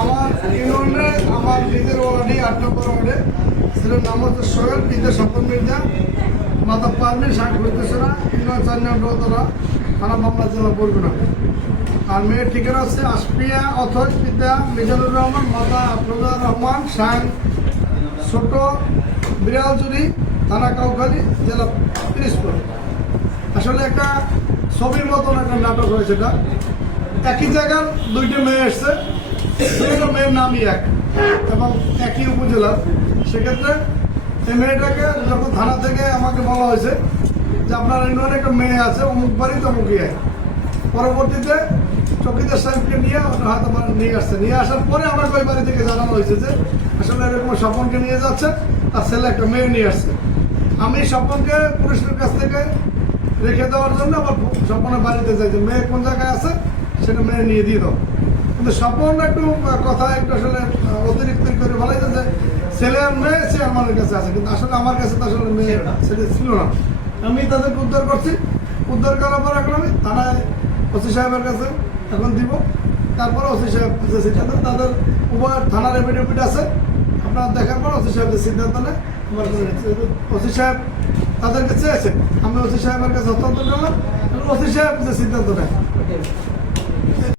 আমার ইউনিয়নে আমার নিজের ওয়ার্ডে 8 নম্বর ওয়ার্ডে ছেলের নাম হচ্ছে সোহেল পিতা স্বপন মির্জা, মাতা পারমিন শাক হইতেছেনা, ইউনিয়ন 4 নম্বর দোতলা, থানা মামলা, জেলা বরগুনা। আর মেয়ের ঠিকানা হচ্ছে আসপিয়া অথর, পিতা মিজানুর রহমান, মাতা আফরোজার রহমান, শাহ ছোট বিড়ালজুরি, থানা কাউখালী, জেলা পিরিজপুর। আসলে একটা ছবির মতন একটা নাটক হয়েছে। এটা একই জায়গার দুইটা মেয়ে এসছে, দুইটা মেয়ের নামই এক এবং একই উপজেলার। সেক্ষেত্রে এই মেয়েটাকে যখন থানা থেকে আমাকে বলা হয়েছে যে আপনার ইউনিয়নে একটা মেয়ে আছে অমুক বাড়ি তমুক ইয়ে, পরবর্তীতে চৌকিদার সাহেবকে নিয়ে হয়তো নিয়ে আসছে। নিয়ে আসার পরে আমাকে ওই বাড়ি থেকে জানানো হয়েছে যে আসলে এরকম স্বপনকে নিয়ে যাচ্ছে, তার ছেলে একটা মেয়ে নিয়ে আসছে। আমি স্বপনকে পুলিশের কাছ থেকে রেখে দেওয়ার জন্য আবার স্বপনের বাড়িতে যাই যে মেয়ে কোন জায়গায় আছে সেটা মেয়ে নিয়ে দিয়ে দাও। কিন্তু স্বপন একটু কথা একটু আসলে অতিরিক্ত করে বলাইছে যে ছেলে আর মেয়ে চেয়ারম্যানের কাছে আছে, কিন্তু আসলে আমার কাছে তো আসলে মেয়ে ছেলে ছিল না। আমি তাদেরকে উদ্ধার করছি। উদ্ধার করার পর এখন আমি থানায় ওসি সাহেবের কাছে এখন দিব। তারপরে ওসি সাহেব যে সিদ্ধান্ত, তাদের উভয় থানার এফিডেভিট আছে, আপনারা দেখার পর ওসি সাহেব যে সিদ্ধান্ত নেয় আমার কাছে নিচ্ছে। ওসি সাহেব তাদেরকে চেয়েছে, আমি ওসি সাহেবের কাছে হস্তান্তর করলাম, ওসি সাহেব যে সিদ্ধান্ত নেয়।